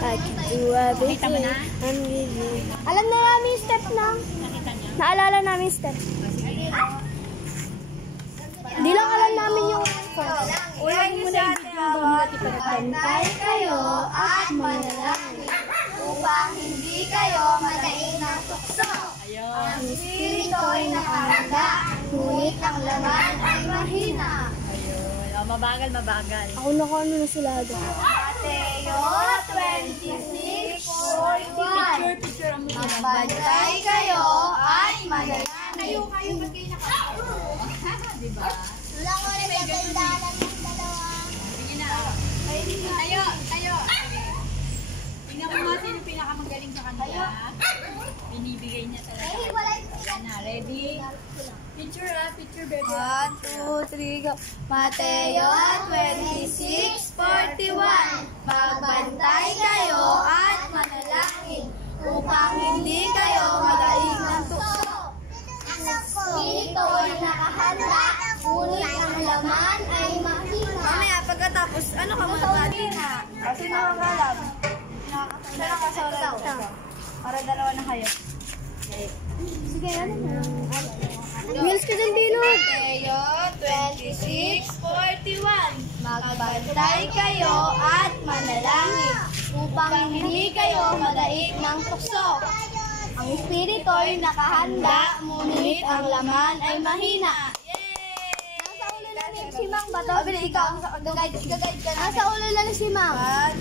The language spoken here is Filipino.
I can do everything. Alam na namin yung step lang. Naalala namin yung step. Hindi lang alam namin yung Ulan mo na pantay kayo at manalangin upang hindi kayo magain ng tukso. Ang espirito'y nakahanda, ngunit ang laman ay mahina. Ayun. Mabagal, mabagal. Ako ano na sulado. Mateo 26:41. Picture ang mukha. Magbantay kayo at manalangin. Kayo, ba't kayo diba? Wala ko rin nagandaanan ng dalawa. Sige na. Tayo. Tingnan mo nga sino pinakamagaling sa kanila. Binibigay niya talaga. Yan na, ready? Picture picture baby. 1, 2, 3, go. Mateo 26:41. Magbantay kayo at manalangin upang hindi kayo magain ng tukso. Ang espirito'y nakahanda, ngunit ang laman ay mahina. Mamaya, pagkatapos, ano ka magpapina? Sino ang alam? Sino ang kasalan? Para dalawa na kayo. Sige, ano na? Wheels ka dyan, Dino. Mateo 26:41. Magbantay kayo at manalangin upang hindi kayo magain ng tukso. Ang espirito'y nakahanda, ngunit ang laman ay mahina. Yay! Nasa ulo lang ni si Mang ba to? Ikaw, gagayad ka na. Nasa ulo lang ni si Mang. 1,